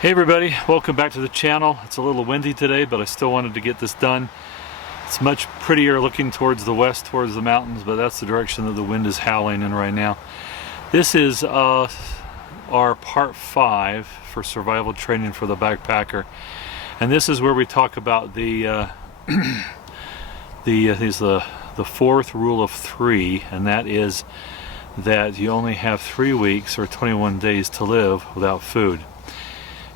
Hey everybody, welcome back to the channel. It's a little windy today, but I still wanted to get this done. It's much prettier looking towards the west, towards the mountains, but that's the direction that the wind is howling in right now. This is our part 5 for survival training for the backpacker. And this is where we talk about the fourth rule of 3, and that is that you only have 3 weeks or 21 days to live without food.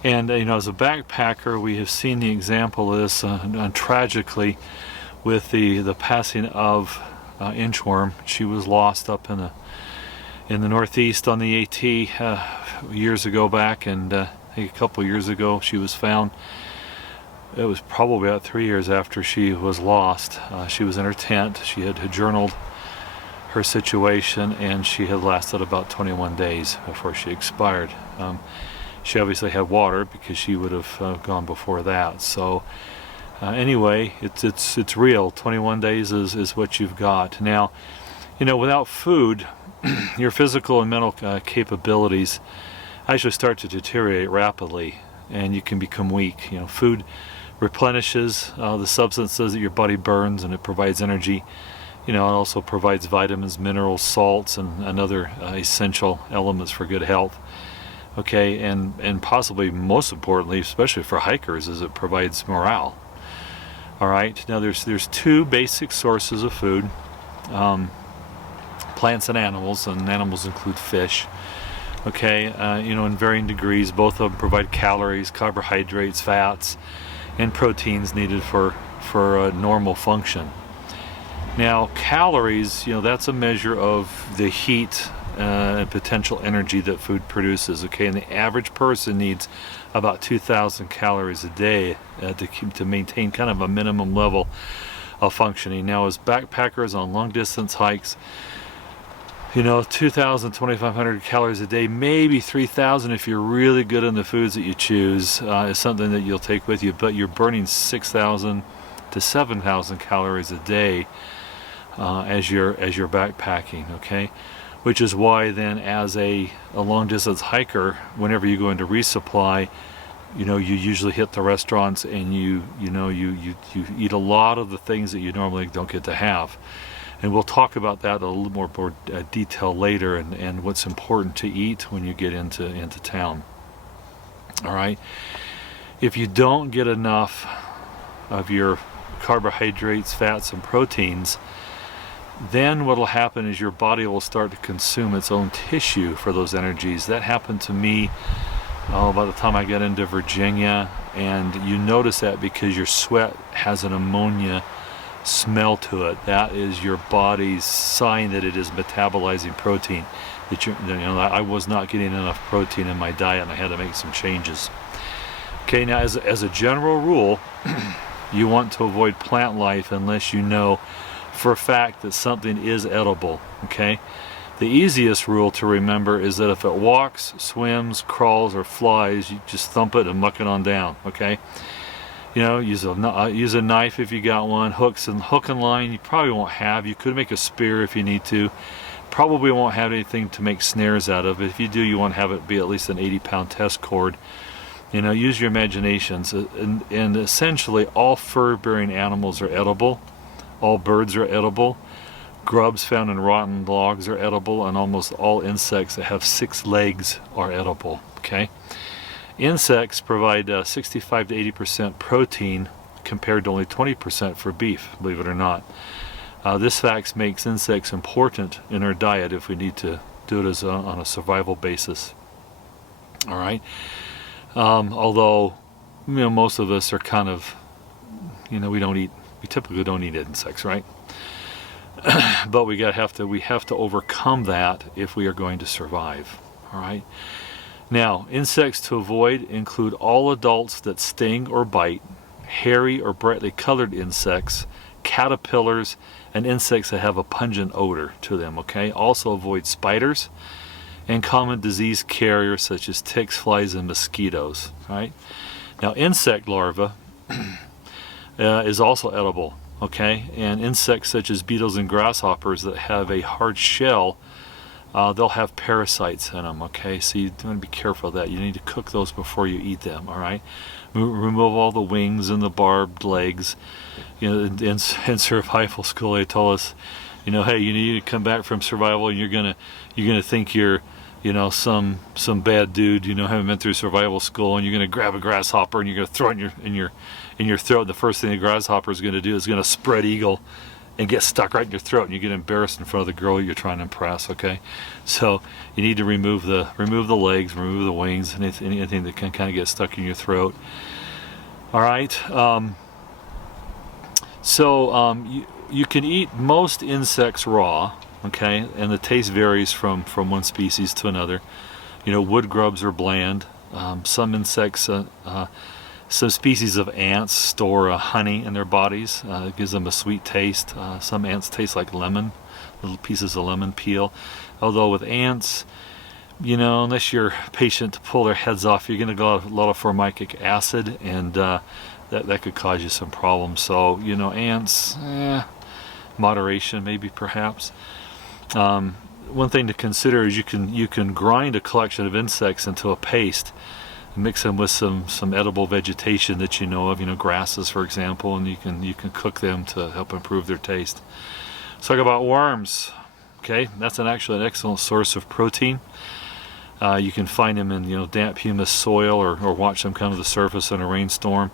And as a backpacker, we have seen the example of this tragically with the passing of Inchworm. She was lost up in the northeast on the AT years ago back, and I think a couple years ago she was found. It was probably about 3 years after she was lost. She was in her tent. She had journaled her situation, and she had lasted about 21 days before she expired. She obviously had water because she would have gone before that. So anyway, it's real. 21 days is what you've got. Now, without food, your physical and mental capabilities actually start to deteriorate rapidly, and you can become weak. Food replenishes the substances that your body burns, and it provides energy. It also provides vitamins, minerals, salts, and other essential elements for good health. Okay, and possibly most importantly, especially for hikers, is it provides morale. All right, now there's 2 basic sources of food, plants and animals include fish. Okay, in varying degrees. Both of them provide calories, carbohydrates, fats, and proteins needed for normal function. Now, calories, that's a measure of the heat and potential energy that food produces. Okay, and the average person needs about 2,000 calories a day to maintain kind of a minimum level of functioning. Now, as backpackers on long distance hikes, 2,000, 2,500 calories a day, maybe 3,000 if you're really good in the foods that you choose, is something that you'll take with you. But you're burning 6,000 to 7,000 calories a day as you're backpacking. Okay. Which is why then, as a long distance hiker, whenever you go into resupply, you usually hit the restaurants, and you eat a lot of the things that you normally don't get to have. And we'll talk about that a little more detail later, and what's important to eat when you get into town. All right. If you don't get enough of your carbohydrates, fats, and proteins, then what will happen is your body will start to consume its own tissue for those energies. That happened to me by the time I got into Virginia, and you notice that because your sweat has an ammonia smell to it. That is your body's sign that it is metabolizing protein. I was not getting enough protein in my diet, and I had to make some changes. Okay, now as a general rule, you want to avoid plant life unless you know for a fact that something is edible. Okay, the easiest rule to remember is that if it walks, swims, crawls, or flies, you just thump it and muck it on down. Okay, use a knife if you got one. Hook and line you probably won't have. You could make a spear if you need to. Probably won't have anything to make snares out of. If you do, you want to have it be at least an 80-pound test cord. Use your imaginations. And essentially all fur-bearing animals are edible. All birds are edible. Grubs found in rotten logs are edible, and almost all insects that have 6 legs are edible. Okay, insects provide 65 to 80% protein compared to only 20% for beef, believe it or not. This fact makes insects important in our diet if we need to do it on a survival basis. All right, although most of us are kind of we typically don't eat insects, right? But we have to overcome that if we are going to survive. All right. Now, insects to avoid include all adults that sting or bite, hairy or brightly colored insects, caterpillars, and insects that have a pungent odor to them. Okay. Also avoid spiders and common disease carriers such as ticks, flies, and mosquitoes. All right. Now, insect larvae is also edible. Okay, and insects such as beetles and grasshoppers that have a hard shell they'll have parasites in them. Okay, so you want to be careful of that. You need to cook those before you eat them. All right, remove all the wings and the barbed legs. You know, in survival school, they told us, you know, hey, you need to come back from survival, and you're gonna think you're, you know, some bad dude, you know, haven't been through survival school, and you're gonna grab a grasshopper and you're gonna throw it in your throat. The first thing the grasshopper is gonna do is gonna spread eagle and get stuck right in your throat, and you get embarrassed in front of the girl you're trying to impress. Okay, so you need to remove the legs, remove the wings, anything that can kind of get stuck in your throat. All right. You can eat most insects raw. Okay, and the taste varies from one species to another. You know, wood grubs are bland. Some insects. Some species of ants store honey in their bodies. It gives them a sweet taste. Some ants taste like lemon, little pieces of lemon peel. Although with ants, you know, unless you're patient to pull their heads off, you're going to get a lot of formic acid, and that could cause you some problems. So, you know, ants, moderation maybe, perhaps. One thing to consider is you can grind a collection of insects into a paste, mix them with some edible vegetation that you know of, you know, grasses for example, and you can cook them to help improve their taste. Let's talk about worms. Okay, that's actually an excellent source of protein. You can find them in, you know, damp humus soil, or watch them come to the surface in a rainstorm.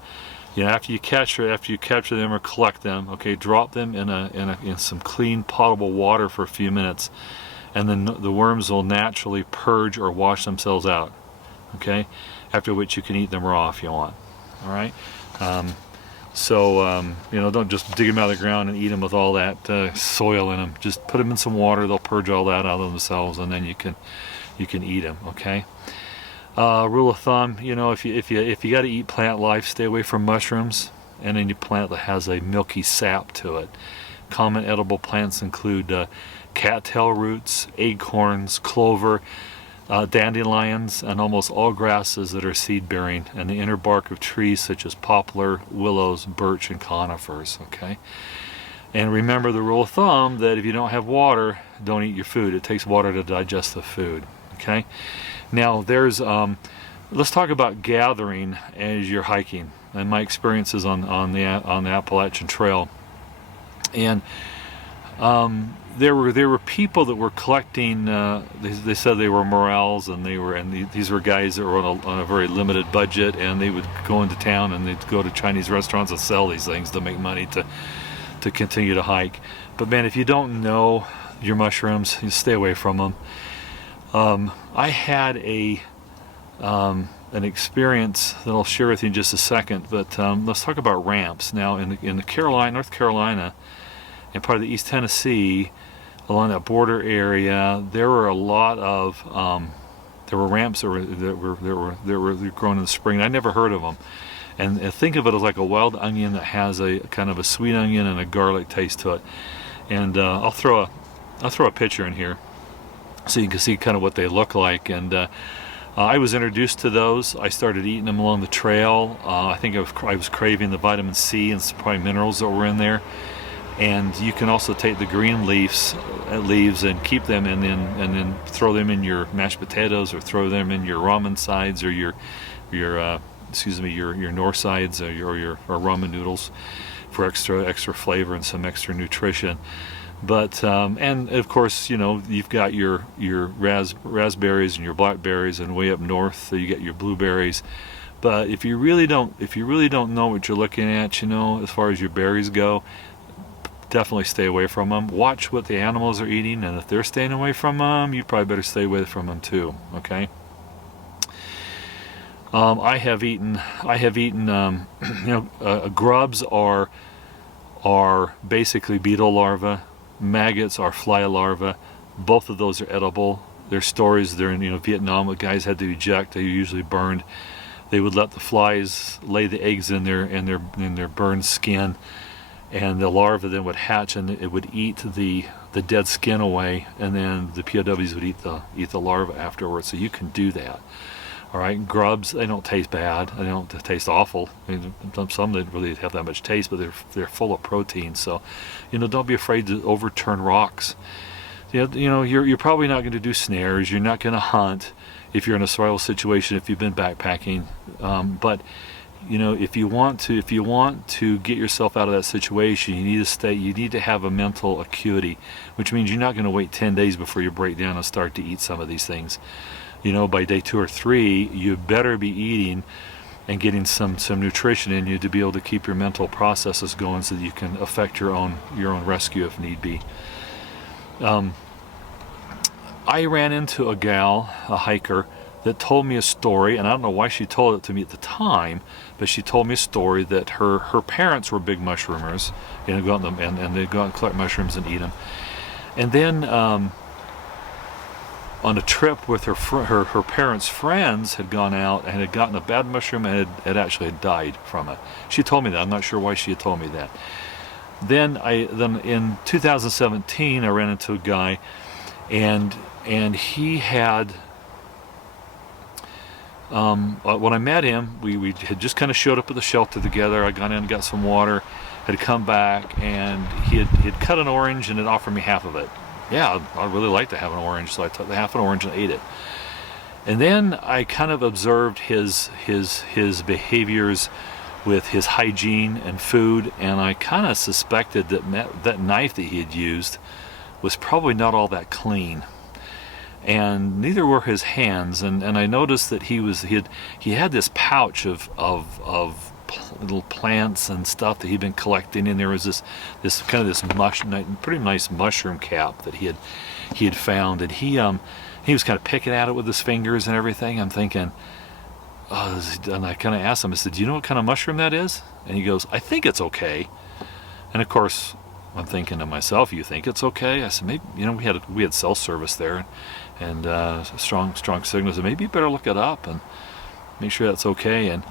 You know, after you capture them or collect them, okay, drop them in some clean potable water for a few minutes, and then the worms will naturally purge or wash themselves out. Okay, after which you can eat them raw if you want. All right, you know, don't just dig them out of the ground and eat them with all that soil in them. Just put them in some water; they'll purge all that out of themselves, and then you can eat them. Okay. Rule of thumb, you know, if you got to eat plant life, stay away from mushrooms and any plant that has a milky sap to it. Common edible plants include cattail roots, acorns, clover, dandelions, and almost all grasses that are seed-bearing, and the inner bark of trees such as poplar, willows, birch, and conifers. Okay, and remember the rule of thumb that if you don't have water, don't eat your food. It takes water to digest the food. Okay, now there's let's talk about gathering as you're hiking, and my experiences on the Appalachian Trail. And there were people that were collecting. They said they were morels, and these were guys that were on a very limited budget, and they would go into town and they'd go to Chinese restaurants and sell these things to make money to continue to hike. But man, if you don't know your mushrooms, you stay away from them. I had an experience that I'll share with you in just a second, but let's talk about ramps. Now, in the North Carolina, and part of the East Tennessee, along that border area, there were a lot of there were ramps that were grown in the spring. I never heard of them, and think of it as like a wild onion that has a kind of a sweet onion and a garlic taste to it. And I'll throw a picture in here so you can see kind of what they look like. And I was introduced to those. I started eating them along the trail. I think I was craving the vitamin C and some probably minerals that were in there. And you can also take the green leaves and keep them, and then throw them in your mashed potatoes, or throw them in your ramen sides, or your nor sides, or your ramen noodles for extra flavor and some extra nutrition. But and of course, you know, you've got your raspberries and your blackberries, and way up north you get your blueberries. But if you really don't know what you're looking at, you know, as far as your berries go, definitely stay away from them. Watch what the animals are eating, and if they're staying away from them, you probably better stay away from them too. Okay. I have eaten grubs are basically beetle larvae. Maggots are fly larvae. Both of those are edible. There's stories there in Vietnam where guys had to eject. They were usually burned. They would let the flies lay the eggs in their burned skin, and the larvae then would hatch, and it would eat the dead skin away, and then the POWs would eat the larvae afterwards. So you can do that. All right, grubs, they don't taste bad. They don't taste awful. I mean, some don't really have that much taste, but they're full of protein. So, don't be afraid to overturn rocks. You're probably not going to do snares. You're not going to hunt if you're in a survival situation, if you've been backpacking. But if you want to get yourself out of that situation, you need to have a mental acuity, which means you're not going to wait 10 days before you break down and start to eat some of these things. By day 2 or 3, you better be eating and getting some nutrition in you to be able to keep your mental processes going so that you can affect your own rescue if need be. I ran into a hiker, that told me a story, and I don't know why she told it to me at the time, but she told me a story that her parents were big mushroomers, and they'd go out and collect mushrooms and eat them. And then on a trip with her parents' friends, had gone out and had gotten a bad mushroom and had actually died from it. She told me that. I'm not sure why she had told me that. Then in 2017, I ran into a guy, and he had. When I met him, we had just kind of showed up at the shelter together. I got in and got some water, had come back, and he had cut an orange and had offered me half of it. Yeah, I'd really like to have an orange, so I took the half an orange and ate it. And then I kind of observed his behaviors with his hygiene and food, and I kind of suspected that knife that he had used was probably not all that clean. And neither were his hands, and I noticed that he had this pouch of little plants and stuff that he'd been collecting, and there was this pretty nice mushroom cap that he had found, and he was kind of picking at it with his fingers and everything. I'm thinking, and I kind of asked him, I said, "Do you know what kind of mushroom that is?" And he goes, "I think it's okay." And of course, I'm thinking to myself, "You think it's okay?" I said, "Maybe, we had cell service there, and strong signals, and maybe you better look it up and make sure that's okay." And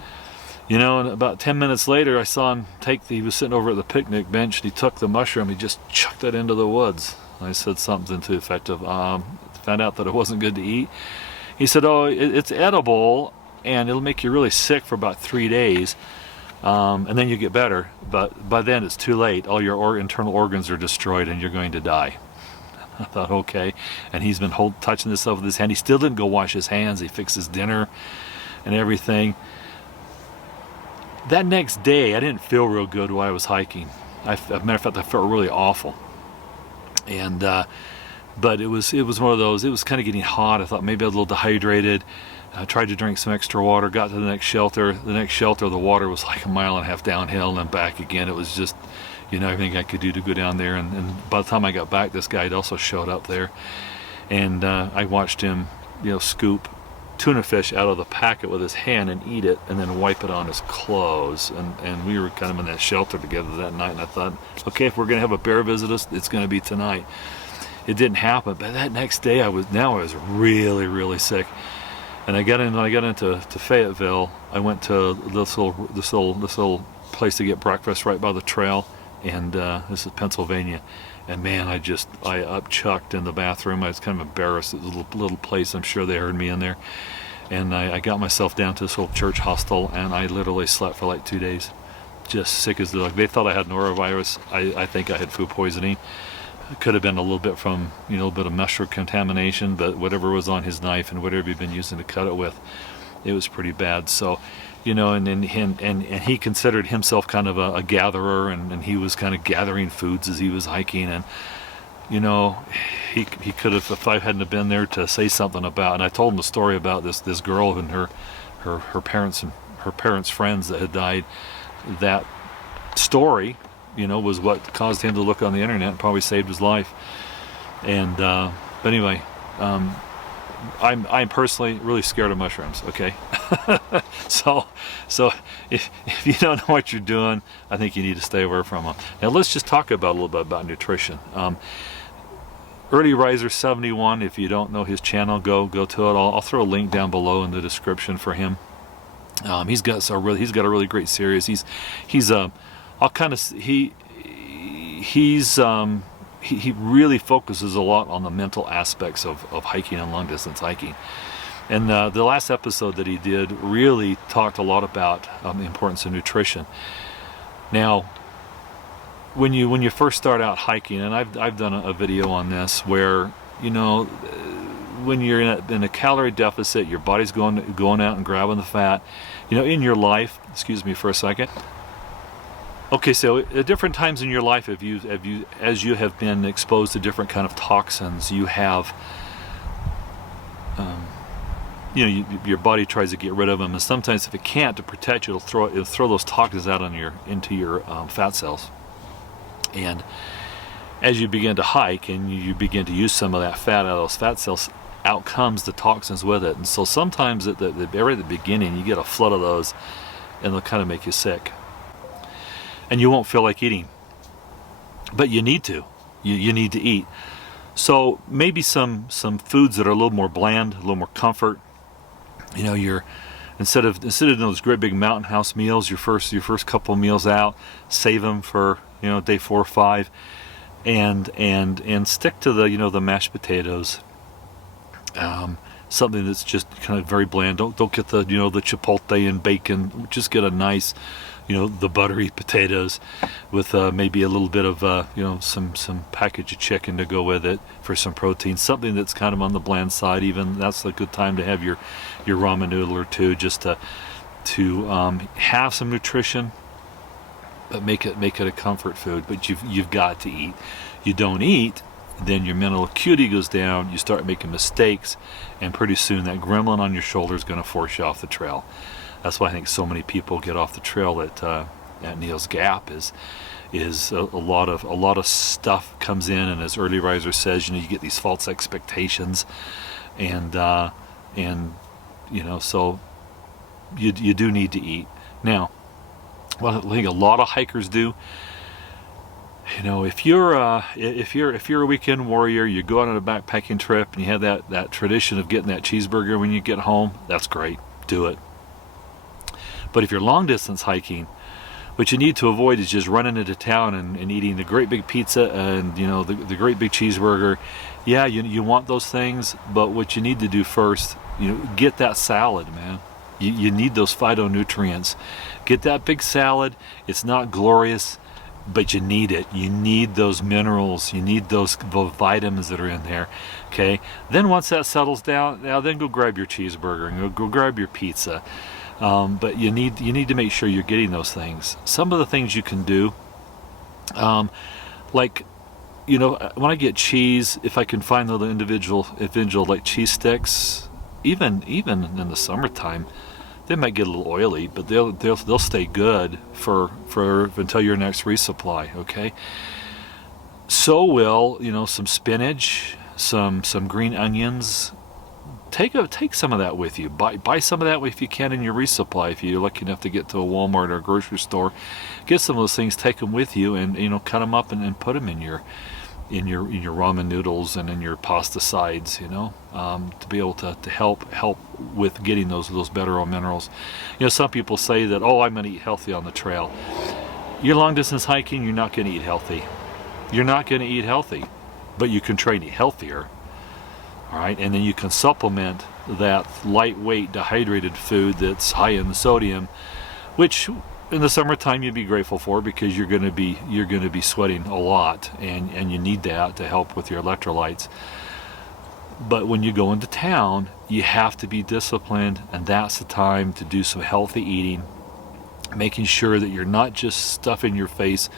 and about 10 minutes later, I saw him he was sitting over at the picnic bench, and he took the mushroom, he just chucked it into the woods. I said something to the effect of, found out that it wasn't good to eat. He said, "Oh, it's edible, and it'll make you really sick for about 3 days. And then you get better, but by then it's too late. All your internal organs are destroyed and you're going to die." I thought, okay. And he's been touching this stuff with his hand. He still didn't go wash his hands. He fixed his dinner and everything. That next day, I didn't feel real good while I was hiking. As a matter of fact, I felt really awful. And but it was one of those. It was kind of getting hot. I thought maybe I was a little dehydrated. I tried to drink some extra water, got to the next shelter. The water was like 1.5 miles downhill and then back again. It was just, everything I could do to go down there. And by the time I got back, this guy had also showed up there. And I watched him, scoop tuna fish out of the packet with his hand and eat it and then wipe it on his clothes. And we were kind of in that shelter together that night. And I thought, okay, if we're going to have a bear visit us, it's going to be tonight. It didn't happen. But that next day, I was really, really sick. And when I got into Fayetteville, I went to this little place to get breakfast right by the trail, and this is Pennsylvania. And man, I upchucked in the bathroom. I was kind of embarrassed. It was a little place. I'm sure they heard me in there. And I got myself down to this old church hostel, and I literally slept for like 2 days, just sick as they thought I had norovirus. I think I had food poisoning. It could have been a little bit from, a little bit of mushroom contamination, but whatever was on his knife and whatever he'd been using to cut it with, it was pretty bad. So, and he considered himself kind of a gatherer, and he was kind of gathering foods as he was hiking. And, he could have, if I hadn't have been there to say something about, and I told him a story about this girl and her parents and her parents' friends that had died. That story, was what caused him to look on the internet and probably saved his life. And but anyway, I'm personally really scared of mushrooms. Okay, so if you don't know what you're doing, I think you need to stay away from them. Now let's just talk a little bit about nutrition. Early Riser 71. If you don't know his channel, go to it. I'll throw a link down below in the description for him. He's got a really great series. He really focuses a lot on the mental aspects of hiking and long distance hiking. And the last episode that he did really talked a lot about the importance of nutrition. Now, when you first start out hiking, and I've done a video on this where, you know, when you're in a calorie deficit, your body's going out and grabbing the fat. You know, in your life, excuse me for a second. Okay, so at different times in your life, as you have been exposed to different kind of toxins, you have, you know, your body tries to get rid of them, and sometimes if it can't, to protect you, it'll throw those toxins out into your fat cells. And as you begin to hike and you begin to use some of that fat out of those fat cells, out comes the toxins with it. And so sometimes right at the beginning, you get a flood of those, and they'll kind of make you sick. And you won't feel like eating, but you need to. You need to eat. So maybe some foods that are a little more bland, a little more comfort. You know, instead of those great big mountain house meals, your first couple of meals out, save them for, you know, day 4 or 5, and stick to the mashed potatoes. Something that's just kind of very bland. Don't get the the chipotle and bacon. Just get a nice, the buttery potatoes with maybe a little bit of some package of chicken to go with it for some protein. Something that's kind of on the bland side. Even that's a good time to have your ramen noodle or two, just to have some nutrition, but make it a comfort food. But you've got to eat. You don't eat, then your mental acuity goes down, you start making mistakes, and pretty soon that gremlin on your shoulder is going to force you off the trail. That's why I think so many people get off the trail at Neil's Gap is a lot of stuff comes in, and as Early Riser says, you get these false expectations, and so you do need to eat. Now, what I think a lot of hikers do, if you're a weekend warrior, you go out on a backpacking trip and you have that tradition of getting that cheeseburger when you get home, that's great. Do it. But if you're long distance hiking, what you need to avoid is just running into town and eating the great big pizza and the great big cheeseburger. Yeah, you want those things, but what you need to do first, get that salad, man. You need those phytonutrients. Get that big salad. It's not glorious, but you need it. You need those minerals. You need those vitamins that are in there. Okay. Then once that settles down, now then go grab your cheeseburger and go grab your pizza. But you need to make sure you're getting those things. Some of the things you can do, like when I get cheese, if I can find the individual like cheese sticks, even in the summertime, they might get a little oily, but they'll stay good for until your next resupply. Okay. So will some spinach, some green onions. Take some of that with you. Buy some of that if you can in your resupply. If you're lucky enough to get to a Walmart or a grocery store, get some of those things. Take them with you, and cut them up and put them in your ramen noodles and in your pasta sides, to be able to help with getting those better minerals. Some people say that, I'm going to eat healthy on the trail. You're long distance hiking, you're not going to eat healthy. You're not going to eat healthy, but you can try to eat healthier. All right, and then you can supplement that lightweight dehydrated food that's high in the sodium, which in the summertime you'd be grateful for, because you're going to be sweating a lot, and you need that to help with your electrolytes. But when you go into town, you have to be disciplined, and that's the time to do some healthy eating, making sure that you're not just stuffing your face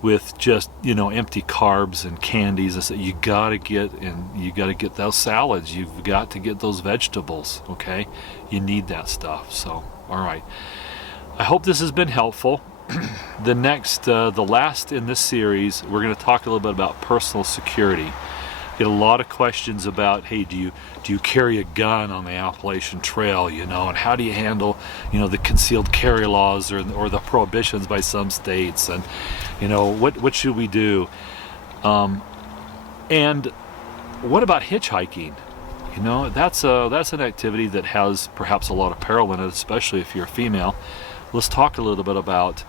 with just empty carbs and candies. And so you gotta get those salads. You've got to get those vegetables. Okay, you need that stuff. So, all right. I hope this has been helpful. The last in this series, we're going to talk a little bit about personal security. Get a lot of questions about, hey, do you carry a gun on the Appalachian Trail, and how do you handle, the concealed carry laws or the prohibitions by some states, and what should we do? And what about hitchhiking? That's an activity that has perhaps a lot of peril in it, especially if you're a female. Let's talk a little bit about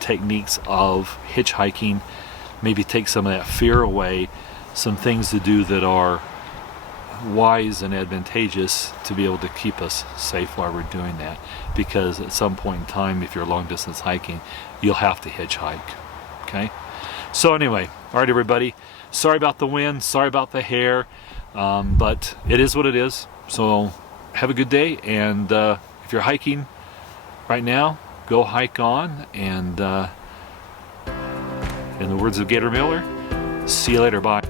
techniques of hitchhiking, maybe take some of that fear away, some things to do that are wise and advantageous to be able to keep us safe while we're doing that. Because at some point in time, if you're long distance hiking, you'll have to hitchhike. Okay. So anyway, all right, everybody. Sorry about the wind. Sorry about the hair. But it is what it is. So have a good day. And if you're hiking right now, go hike on. And in the words of Gator Miller, see you later. Bye.